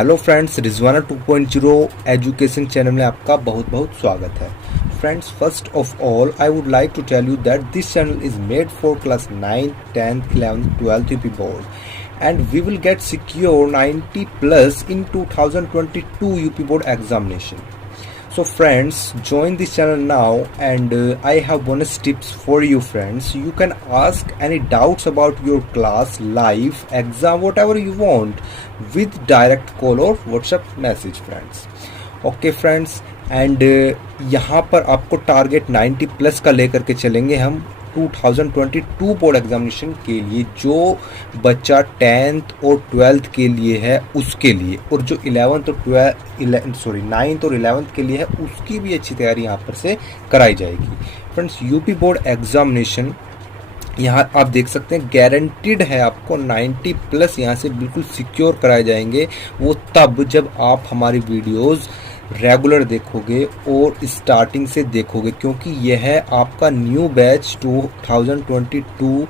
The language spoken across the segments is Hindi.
Hello friends, Rizwana 2.0 education channel में आपका बहुत बहुत स्वागत है। Friends, first of all I would like to tell you that this channel is made for class 9, 10th, 11th, 12th UP board and we will get secure 90 plus in 2022 UP board examination. So friends, join this channel now and I have bonus tips for you friends. You can ask any doubts about your class, live, exam, whatever you want with direct call or WhatsApp message friends. Okay friends, and यहाँ पर आपको टारगेट 90 प्लस का लेकर के चलेंगे हम 2022 बोर्ड एग्जामिनेशन के लिए। जो बच्चा 10th और 12th के लिए है उसके लिए, और जो 11th और 9th और 11th के लिए है उसकी भी अच्छी तैयारी यहाँ पर से कराई जाएगी। फ्रेंड्स, यूपी बोर्ड एग्जामिनेशन यहाँ आप देख सकते हैं गारंटीड है, आपको 90 प्लस यहाँ से बिल्कुल सिक्योर कराए जाएंगे। वो तब जब आप हमारी वीडियोस रेगुलर देखोगे और स्टार्टिंग से देखोगे, क्योंकि यह है आपका न्यू बैच 2022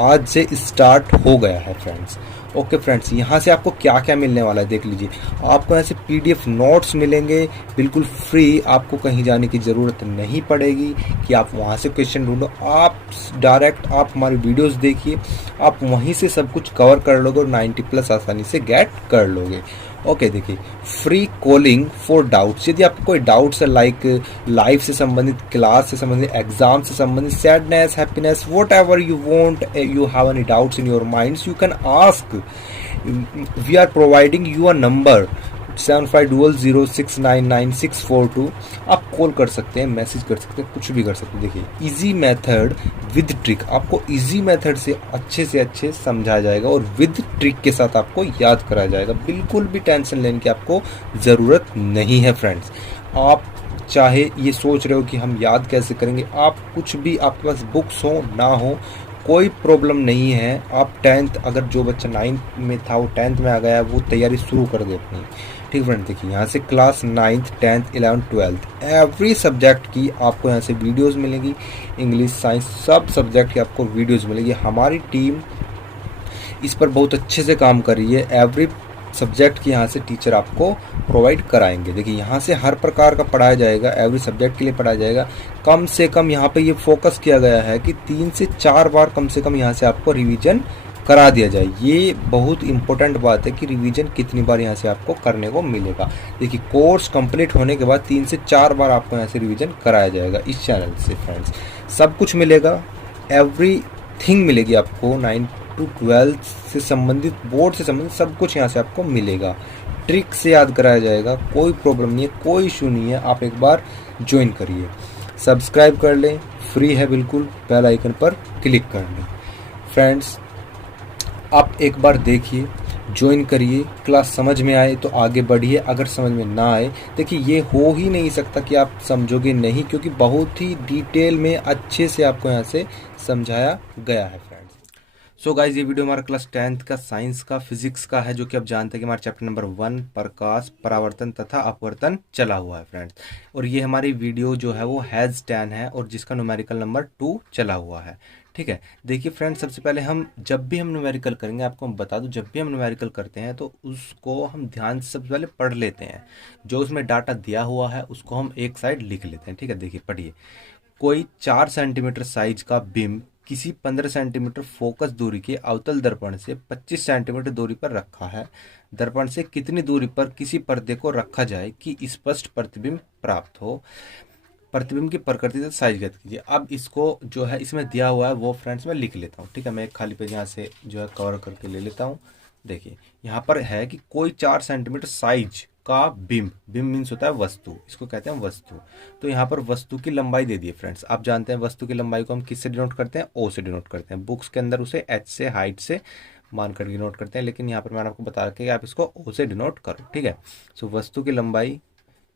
आज से स्टार्ट हो गया है फ्रेंड्स। ओके फ्रेंड्स, यहाँ से आपको क्या क्या मिलने वाला है देख लीजिए। आपको यहाँ से PDF नोट्स मिलेंगे बिल्कुल फ्री, आपको कहीं जाने की ज़रूरत नहीं पड़ेगी कि आप वहाँ से क्वेश्चन ढूंढो। आप डायरेक्ट आप हमारी वीडियोस देखिए, आप वहीं से सब कुछ कवर कर लोगे और 90 प्लस आसानी से गेट कर लोगे। ओके देखिए, फ्री कॉलिंग फॉर डाउट्स। यदि आपको कोई डाउट्स है लाइक लाइफ से संबंधित, क्लास से संबंधित, एग्जाम से संबंधित, sadness, happiness, whatever you want, you have any doubts in your minds, you can ask. We are providing you a number 7500699642। आप कॉल कर सकते हैं, मैसेज कर सकते हैं, कुछ भी कर सकते हैं। देखिए, इजी मेथड विद ट्रिक, आपको इजी मेथड से अच्छे समझाया जाएगा और विद ट्रिक के साथ आपको याद कराया जाएगा। बिल्कुल भी टेंशन लेने की आपको ज़रूरत नहीं है फ्रेंड्स। आप चाहे ये सोच रहे हो कि हम याद कैसे करेंगे, आप कुछ भी, आपके पास बुक्स हो ना हो कोई प्रॉब्लम नहीं है। आप 10th, अगर जो बच्चा 9th में था वो 10th में आ गया है, वो तैयारी शुरू कर दे अपनी। ठीक फ्रेंड, देखिए यहाँ से class 9th, 10th, 11th, 12th every subject की आपको यहाँ से वीडियोस मिलेगी। इंग्लिश, साइंस, सब सब्जेक्ट की आपको वीडियोस मिलेगी। हमारी टीम इस पर बहुत अच्छे से काम कर रही है। एवरी सब्जेक्ट की यहाँ से टीचर आपको प्रोवाइड कराएंगे। देखिए, यहाँ से हर प्रकार का पढ़ाया जाएगा, एवरी सब्जेक्ट के लिए पढ़ाया जाएगा। कम से कम यहाँ पे ये फोकस किया गया है कि 3 से 4 बार कम से कम यहाँ से आपको रिवीजन करा दिया जाए। ये बहुत इंपॉर्टेंट बात है कि रिवीजन कितनी बार यहाँ से आपको करने को मिलेगा। देखिए, कोर्स कंप्लीट होने के बाद 3 से 4 बार आपको यहाँ से रिवीजन कराया जाएगा इस चैनल से फ्रेंड्स। सब कुछ मिलेगा, एवरीथिंग मिलेगी आपको। 9 to 12 से संबंधित, बोर्ड से संबंधित सब कुछ यहाँ से आपको मिलेगा। ट्रिक से याद कराया जाएगा, कोई प्रॉब्लम नहीं है, कोई इशू नहीं है। आप एक बार ज्वाइन करिए, सब्सक्राइब कर लें, फ्री है बिल्कुल, बेल आइकन पर क्लिक कर लें। फ्रेंड्स, आप एक बार देखिए, ज्वाइन करिए, क्लास समझ में आए तो आगे बढ़िए, अगर समझ में ना आए, देखिए ये हो ही नहीं सकता कि आप समझोगे नहीं, क्योंकि बहुत ही डिटेल में अच्छे से आपको यहाँ से समझाया गया है फ्रेंड्स। सो गाइज, ये वीडियो हमारा क्लास 10th का साइंस का फिजिक्स का है, जो कि आप जानते हैं कि हमारा चैप्टर नंबर 1 प्रकाश, परावर्तन तथा अपवर्तन चला हुआ है फ्रेंड्स। और ये हमारी वीडियो जो है वो हैज़ 10 है और जिसका न्यूमेरिकल नंबर 2 चला हुआ है। ठीक है, देखिए फ्रेंड्स, सबसे पहले हम जब भी हम न्यूमेरिकल करेंगे, आपको हम बता दूं, जब भी हम न्यूमेरिकल करते हैं तो उसको हम ध्यान से सबसे पहले पढ़ लेते हैं। जो उसमें डाटा दिया हुआ है उसको हम एक साइड लिख लेते हैं। ठीक है, देखिए पढ़िए। कोई 4 सेंटीमीटर साइज का बिंब किसी 15 सेंटीमीटर फोकस दूरी के अवतल दर्पण से 25 सेंटीमीटर दूरी पर रखा है। दर्पण से कितनी दूरी पर किसी पर्दे को रखा जाए कि स्पष्ट प्रतिबिंब प्राप्त हो। प्रतिबिंब की प्रकृति से साइज ज्ञात कीजिए। अब इसको जो है इसमें दिया हुआ है वो फ्रेंड्स मैं लिख लेता हूँ। ठीक है, मैं एक खाली पेज यहाँ से जो है कवर करके ले लेता हूँ। देखिए, यहाँ पर है कि कोई 4 सेंटीमीटर साइज का बिंब, बिंब मीन्स होता है वस्तु, इसको कहते हैं वस्तु। तो यहाँ पर वस्तु की लंबाई दे दी है फ्रेंड्स। आप जानते हैं वस्तु की लंबाई को हम किससे डिनोट करते हैं, ओ से डिनोट करते हैं। बुक्स के अंदर उसे एच से, हाइट से मान कर डिनोट करते हैं, लेकिन यहाँ पर मैंने आपको बता रखा है कि आप इसको ओ से डिनोट करो। ठीक है, सो वस्तु की लंबाई,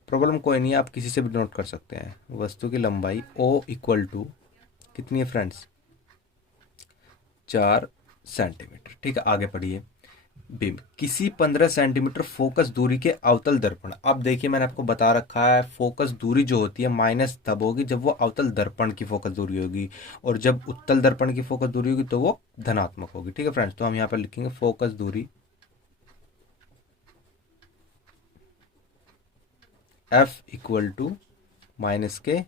प्रॉब्लम कोई नहीं है, आप किसी से भी डिनोट कर सकते हैं। वस्तु की लंबाई ओ इक्वल टू कितनी है फ्रेंड्स, 4 सेंटीमीटर। ठीक है, आगे पढ़िए। बिंब किसी 15 सेंटीमीटर फोकस दूरी के अवतल दर्पण। अब देखिए, मैंने आपको बता रखा है फोकस दूरी जो होती है माइनस तब होगी जब वो अवतल दर्पण की फोकस दूरी होगी, और जब उत्तल दर्पण की फोकस दूरी होगी तो वो धनात्मक होगी। ठीक है फ्रेंड्स, तो हम यहाँ पर लिखेंगे फोकस दूरी एफ इक्वल टू माइनस के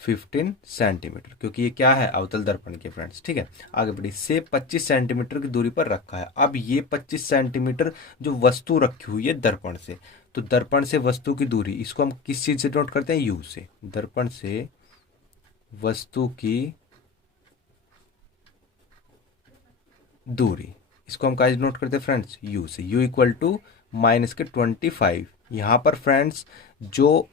15 सेंटीमीटर, क्योंकि ये क्या है, अवतल दर्पण के फ्रेंड्स। ठीक है, आगे बढ़िए। से 25 सेंटीमीटर की दूरी पर रखा है। अब ये 25 सेंटीमीटर जो वस्तु रखी हुई है दर्पण से, तो दर्पण से वस्तु की दूरी, इसको हम किस चीज से नोट करते हैं, यू से। दर्पण से वस्तु की दूरी, इसको हम कहाँ नोट करते हैं फ्रेंड्स, यू से। यू इक्वल टू माइनस के 25। यहाँ पर फ्रेंड्स जो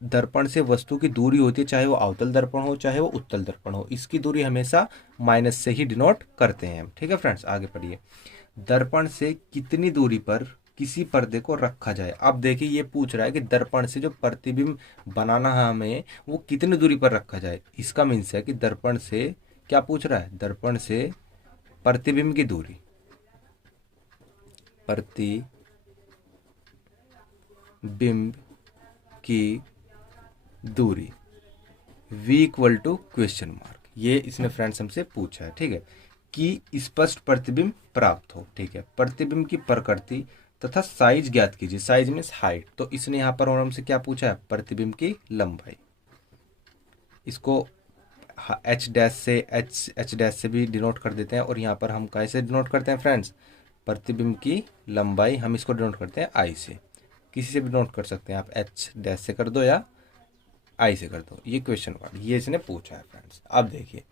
दर्पण से वस्तु की दूरी होती है, चाहे वो अवतल दर्पण हो चाहे वो उत्तल दर्पण हो, इसकी दूरी हमेशा माइनस से ही डिनोट करते हैं हम। ठीक है फ्रेंड्स, आगे पढ़िए। दर्पण से कितनी दूरी पर किसी पर्दे को रखा जाए। अब देखिए ये पूछ रहा है कि दर्पण से जो प्रतिबिंब बनाना है हमें, वो कितनी दूरी पर रखा जाए। इसका मीन्स है कि दर्पण से क्या पूछ रहा है, दर्पण से प्रतिबिंब की दूरी, प्रतिबिंब की दूरी v equal to question mark, ये इसने फ्रेंड्स हमसे पूछा है। ठीक है, कि स्पष्ट प्रतिबिंब प्राप्त हो। ठीक है, प्रतिबिंब की प्रकृति तथा साइज ज्ञात कीजिए। साइज मीन्स हाइट, तो इसने यहाँ पर हमसे क्या पूछा है, प्रतिबिंब की लंबाई। इसको एच डैश से एच डैश से भी डिनोट कर देते हैं, और यहाँ पर हम कैसे डिनोट करते हैं फ्रेंड्स, प्रतिबिंब की लंबाई हम इसको डिनोट करते हैं आई से। किसी से भी डिनोट कर सकते हैं आप, एच डैश से कर दो या आई से कर दो। ये क्वेश्चन वर्ड ये इसने पूछा है फ्रेंड्स। अब देखिए,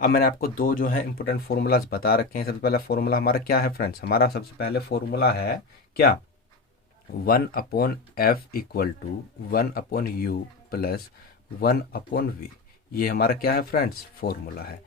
अब मैंने आपको दो जो है इंपॉर्टेंट फॉर्मूलाज बता रखे हैं। सबसे पहला फॉर्मूला हमारा क्या है फ्रेंड्स, हमारा सबसे पहले फॉर्मूला है क्या, 1/f equal to 1/u plus 1/v। ये हमारा क्या है फ्रेंड्स, फॉर्मूला है।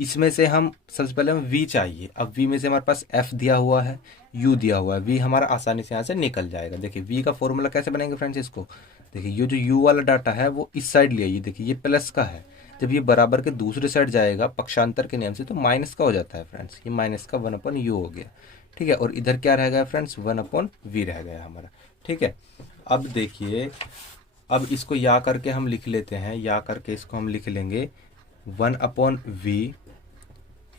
इसमें से हम सबसे पहले हम v चाहिए। अब v में से हमारे पास f दिया हुआ है, u दिया हुआ है, v हमारा आसानी से यहाँ से निकल जाएगा। देखिए v का फॉर्मूला कैसे बनेंगे फ्रेंड्स, इसको देखिए, ये जो u वाला डाटा है वो इस साइड ले आइए। देखिए ये प्लस का है, जब ये बराबर के दूसरे साइड जाएगा पक्षांतर के नियम से तो माइनस का हो जाता है फ्रेंड्स। ये माइनस का 1/u हो गया। ठीक है, और इधर क्या रह गया फ्रेंड्स, 1/v रह गया हमारा। ठीक है, अब देखिए, अब इसको या करके हम लिख लेते हैं, या करके इसको हम लिख लेंगे 1/v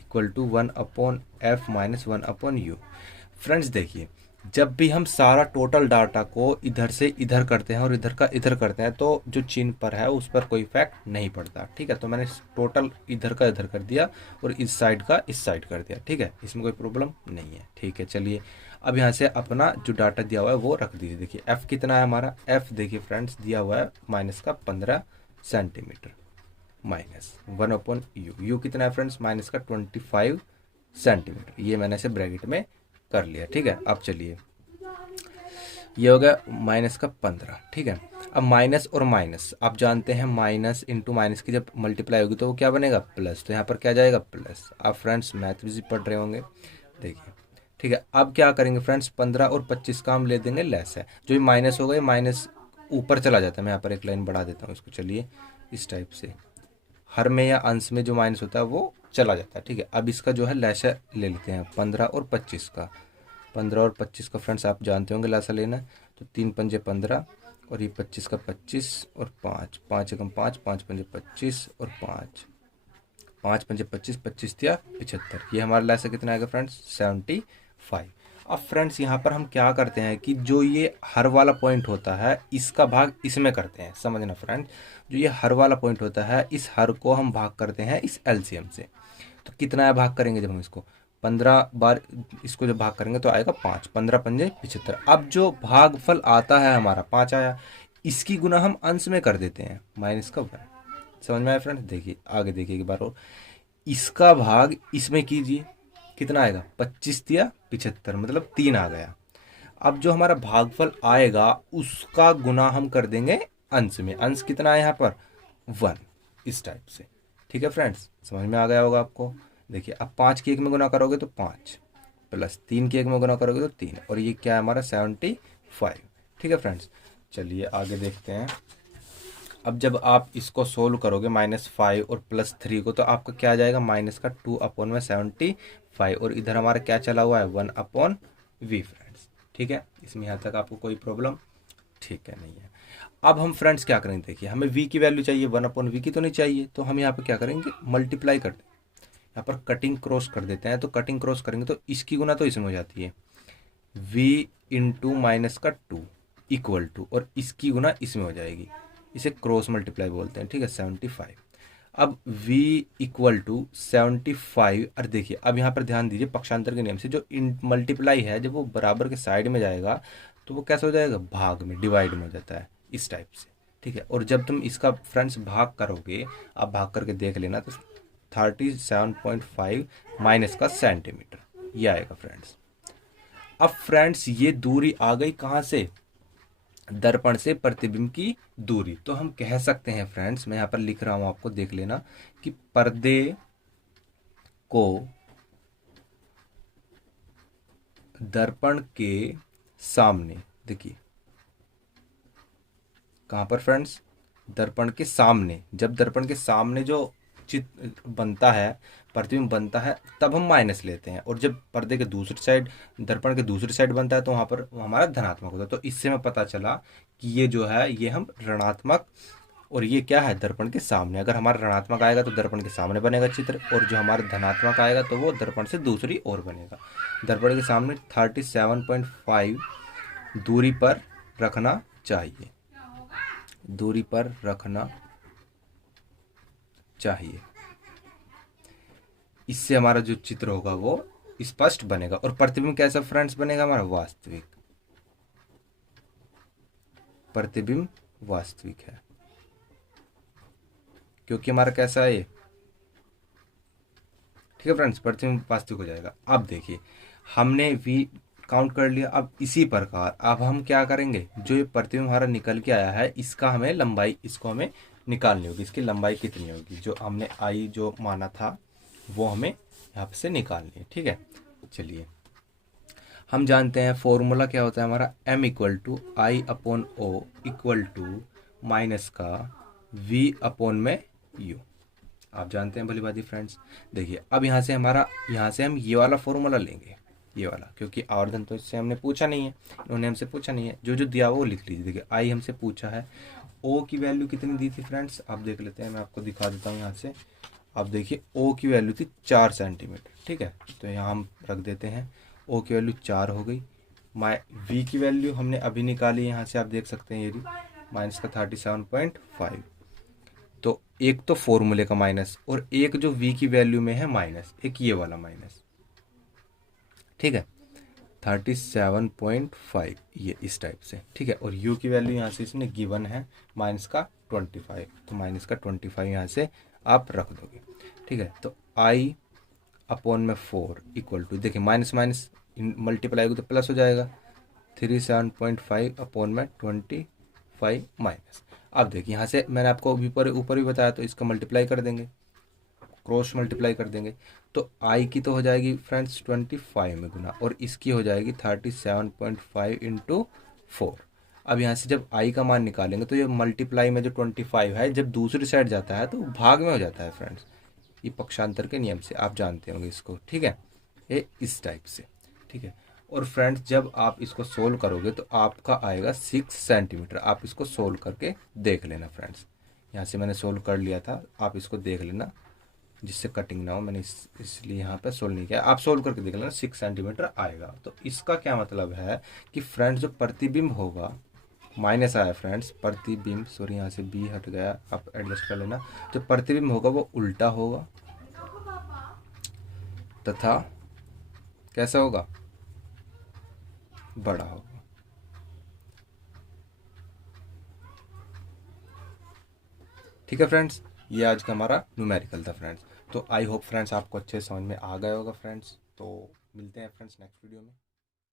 equal to 1/f minus 1/u। Friends देखिए, जब भी हम सारा टोटल डाटा को इधर से इधर करते हैं और इधर का इधर करते हैं, तो जो चिन्ह पर है उस पर कोई इफेक्ट नहीं पड़ता। ठीक है, तो मैंने टोटल इधर का इधर कर दिया और इस साइड का इस साइड कर दिया। ठीक है, इसमें कोई प्रॉब्लम नहीं है। ठीक है, चलिए अब यहाँ से अपना जो डाटा दिया हुआ है वो रख दीजिए। देखिए एफ कितना है हमारा, एफ देखिए फ्रेंड्स दिया हुआ है माइनस का 15 सेंटीमीटर माइनस 1/u। यू कितना है फ्रेंड्स, माइनस का 25 सेंटीमीटर। ये मैंने इसे ब्रैकेट में कर लिया। ठीक है, अब चलिए, ये हो गया माइनस का 15। ठीक है, अब माइनस और माइनस आप जानते हैं, माइनस इंटू माइनस की जब मल्टीप्लाई होगी तो वो क्या बनेगा, प्लस। तो यहाँ पर क्या जाएगा, प्लस। आप फ्रेंड्स मैथ भी पढ़ रहे होंगे, देखिए। ठीक है, अब क्या करेंगे फ्रेंड्स, 15 और 25 का हम ले देंगे लेस है। जो ये माइनस हो गए, माइनस ऊपर चला जाता है। मैं यहाँ पर एक लाइन बढ़ा देता हूँ इसको, चलिए इस टाइप से। हर में या अंश में जो माइनस होता है वो चला जाता है। ठीक है, अब इसका जो है लैसा ले लेते हैं, 15 और 25 का। 15 और 25 का फ्रेंड्स आप जानते होंगे लैसा लेना, तो 3 पंजे 15 और ये 25 का 25 और 5, 5 एकम 5, 5 पंजे 25 और 5, 5 पंजे 25, 25 दिया 75। ये हमारा लैसा कितना आएगा फ्रेंड्स, 75। अब फ्रेंड्स यहाँ पर हम क्या करते हैं कि जो ये हर वाला पॉइंट होता है इसका भाग इसमें करते हैं, समझना फ्रेंड्स। जो ये हर वाला पॉइंट होता है इस हर को हम भाग करते हैं इस एलसीएम से। तो कितना है भाग करेंगे जब हम इसको 15 बार इसको जब भाग करेंगे तो आएगा 5, 15 पंजे 75। अब जो भागफल आता है हमारा 5 आया, इसकी गुना हम अंश में कर देते हैं माइनस का 1। समझ में आया फ्रेंड्स, देखिए आगे देखिए एक बार और, इसका भाग इसमें कीजिए, कितना आएगा 25 दिया 75, मतलब 3 आ गया। अब जो हमारा भागफल आएगा उसका गुना हम कर देंगे अंश में। अंश कितना है यहाँ पर 1, इस टाइप से। ठीक है फ्रेंड्स, समझ में आ गया होगा आपको। देखिए अब 5 के 1 में गुना करोगे तो 5, प्लस 3 के 1 में गुना करोगे तो 3, और ये क्या है हमारा 75। ठीक है फ्रेंड्स, चलिए आगे देखते हैं। अब जब आप इसको सोल्व करोगे -5 और +3 को, तो आपका क्या आ जाएगा, माइनस का 2/75, और इधर हमारा क्या चला हुआ है 1/v फ्रेंड्स। ठीक है, इसमें यहाँ तक आपको कोई प्रॉब्लम ठीक है नहीं है। अब हम फ्रेंड्स क्या करेंगे, देखिए हमें v की वैल्यू चाहिए, 1/v की तो नहीं चाहिए, तो हम यहाँ पर क्या करेंगे, मल्टीप्लाई कर दें। यहाँ पर कटिंग क्रॉस कर देते हैं, तो कटिंग क्रॉस करेंगे तो इसकी गुना तो इसमें हो जाती है v इंटू माइनस का 2, इक्वल टू, और इसकी गुना इसमें हो जाएगी, इसे क्रॉस मल्टीप्लाई बोलते हैं, ठीक है, 75। अब v इक्वल टू 75, और देखिए अब यहाँ पर ध्यान दीजिए पक्षांतर के नियम से जो इन मल्टीप्लाई है जब वो बराबर के साइड में जाएगा तो वो कैसे हो जाएगा, भाग में, डिवाइड में हो जाता है इस टाइप से, ठीक है। और जब तुम इसका फ्रेंड्स भाग करोगे, आप भाग करके देख लेना, तो 37.5 माइनस का सेंटीमीटर ये आएगा फ्रेंड्स। अब फ्रेंड्स ये दूरी आ गई कहाँ से, दर्पण से प्रतिबिंब की दूरी। तो हम कह सकते हैं फ्रेंड्स, मैं यहाँ पर लिख रहा हूं आपको देख लेना, कि पर्दे को दर्पण के सामने, देखिए कहां पर फ्रेंड्स, दर्पण के सामने, जब दर्पण के सामने जो चित्र बनता है, प्रतिबिंब बनता है, तब हम माइनस लेते हैं, और जब पर्दे के दूसरी साइड, दर्पण के दूसरी साइड बनता है तो वहां पर हमारा धनात्मक होता है। तो इससे हमें पता चला कि ये जो है ये हम ऋणात्मक, और ये क्या है, दर्पण के सामने। अगर हमारा ऋणात्मक आएगा तो दर्पण के सामने बनेगा चित्र, और जो हमारा धनात्मक आएगा तो वो दर्पण से दूसरी ओर बनेगा। दर्पण के सामने 37.5 दूरी पर रखना चाहिए, दूरी पर रखना चाहिए। इससे हमारा जो चित्र होगा वो स्पष्ट बनेगा। और प्रतिबिंब कैसा फ्रेंड्स बनेगा, हमारा वास्तविक, प्रतिबिंब वास्तविक है, क्योंकि हमारा कैसा है ये, ठीक है फ्रेंड्स, प्रतिबिंब वास्तविक हो जाएगा। अब देखिए हमने v काउंट कर लिया। अब इसी प्रकार अब हम क्या करेंगे, जो ये प्रतिबिंब हमारा निकल के आया है, इसका हमें लंबाई, इसको हमें निकालनी होगी, इसकी लंबाई कितनी होगी, जो हमने आई जो माना था वो हमें यहाँ से निकालनी है, ठीक है। चलिए हम जानते हैं फॉर्मूला क्या होता है हमारा, m equal to i upon o equal to minus का v अपॉन में u, आप जानते हैं भली बात फ्रेंड्स। देखिए अब यहाँ से हमारा, यहाँ से हम ये वाला फॉर्मूला लेंगे, ये वाला, क्योंकि आवर्धन तो इससे हमने पूछा नहीं है, उन्होंने हमसे पूछा नहीं है, जो जो दिया वो लिख लीजिए। देखिए आई हमसे पूछा है, ओ की वैल्यू कितनी दी थी फ्रेंड्स, आप देख लेते हैं, मैं आपको दिखा देता हूँ यहाँ से। आप देखिए ओ की वैल्यू थी 4 सेंटीमीटर, ठीक है, तो यहाँ हम रख देते हैं, ओ की वैल्यू 4 हो गई। वी की वैल्यू हमने अभी निकाली, यहाँ से आप देख सकते हैं, ये रही माइनस का 37.5। तो एक तो फॉर्मूले का माइनस, और एक जो v की वैल्यू में है माइनस, एक ये वाला माइनस, ठीक है, 37.5 ये इस टाइप से, ठीक है। और u की वैल्यू यहाँ से इसने गिवन है माइनस का 25, तो माइनस का 25 यहाँ से आप रख दोगे, ठीक है। तो i अपॉन में 4 इक्वल टू, देखिए माइनस माइनस मल्टीप्लाई होगी तो प्लस हो जाएगा, 37.5 अपॉन में 25 माइनस। अब देखिए यहाँ से मैंने आपको ऊपर ऊपर भी बताया, तो इसका मल्टीप्लाई कर देंगे, क्रॉस मल्टीप्लाई कर देंगे, तो i की तो हो जाएगी फ्रेंड्स 25 में गुना, और इसकी हो जाएगी 37.5 इंटू 4। अब यहाँ से जब i का मान निकालेंगे तो ये मल्टीप्लाई में जो 25 है जब दूसरी साइड जाता है तो भाग में हो जाता है फ्रेंड्स, ये पक्षांतर के नियम से आप जानते होंगे इसको, ठीक है, ये इस टाइप से, ठीक है। और फ्रेंड्स जब आप इसको सोल्व करोगे तो आपका आएगा 6 सेंटीमीटर। आप इसको सोल्व करके देख लेना फ्रेंड्स, यहाँ से मैंने सोल्व कर लिया था, आप इसको देख लेना जिससे कटिंग ना हो, मैंने इसलिए यहाँ पे सोल्व नहीं किया, आप सोल्व करके देख लेना 6 सेंटीमीटर आएगा। तो इसका क्या मतलब है कि फ्रेंड्स जो प्रतिबिंब होगा, माइनस आया फ्रेंड्स, प्रतिबिंब, सॉरी यहाँ से बी हट गया, आप एडजस्ट कर लेना, जो प्रतिबिंब होगा वो उल्टा होगा तथा कैसा होगा, बड़ा होगा। ठीक है फ्रेंड्स, ये आज का हमारा न्यूमेरिकल था फ्रेंड्स। तो आई होप फ्रेंड्स आपको अच्छे समझ में आ गया होगा फ्रेंड्स। तो मिलते हैं फ्रेंड्स नेक्स्ट वीडियो में।